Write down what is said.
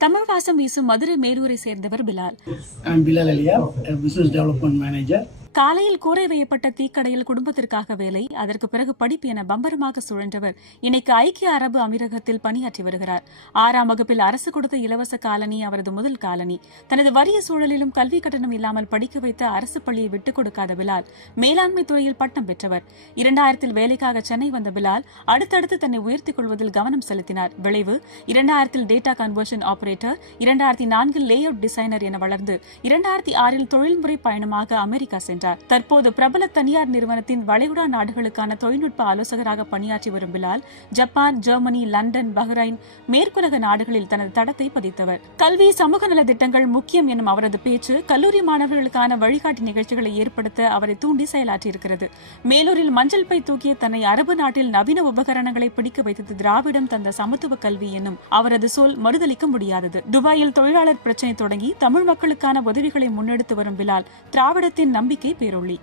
தமிழ் வாசம் வீசும் மதுரை மேலூரை சேர்ந்தவர் Bilal. I'm Bilal Alia, a business development manager. காலையில் கூரை வையப்பட்ட தீக்கடையில் குடும்பத்திற்காக வேலை, அதற்கு பிறகு படிப்பு என பம்பரமாக சுழன்றவர் இன்னைக்கு ஐக்கிய அரபு அமீரகத்தில் பணியாற்றி வருகிறார். 6ஆம் வகுப்பில் அரசு கொடுத்த இலவச காலனி அவரது முதல் காலனி. தனது வறிய சூழலிலும் கல்வி கட்டணம் இல்லாமல் படிக்க வைத்த அரசு பள்ளியை விட்டுக் கொடுக்காத பிலால் மேலாண்மை துறையில் பட்டம் பெற்றவர். 2000 வேலைக்காக சென்னை வந்த பிலால் அடுத்தடுத்து தன்னை உயர்த்திக் கொள்வதில் கவனம் செலுத்தினார். விளைவு 2000 data conversion operator, 2004 lay out designer என வளர்ந்து 2006 தொழில்முறை பயணமாக அமெரிக்கா சென்றார். தற்போது பிரபல தனியார் நிறுவனத்தின் வளைகுடா நாடுகளுக்கான தொழில்நுட்ப ஆலோசகராக பணியாற்றி வரும் Bilal Japan, Germany, London, Bahrain, மேற்குலக நாடுகளில் தனது தடத்தை பதித்தவர். கல்வி, சமூக நல திட்டங்கள் முக்கியம் எனும் அவரது பேச்சு கல்லூரி மாணவர்களுக்கான வழிகாட்டி நிகழ்ச்சிகளை ஏற்படுத்த அவரை தூண்டி செயலாற்றியிருக்கிறது. மேலூரில் மஞ்சள் பை தூக்கிய தன்னை அரபு நாட்டில் நவீன உபகரணங்களை பிடிக்க வைத்தது திராவிடம் தந்த சமத்துவ கல்வி என்னும் அவரது சொல் மறுதளிக்க முடியாதது. துபாயில் தொழிலாளர் பிரச்சினை தொடங்கி தமிழ் மக்களுக்கான உதவிகளை முன்னெடுத்து வரும் பிலால் திராவிடத்தின் நம்பிக்கை பேரொளி.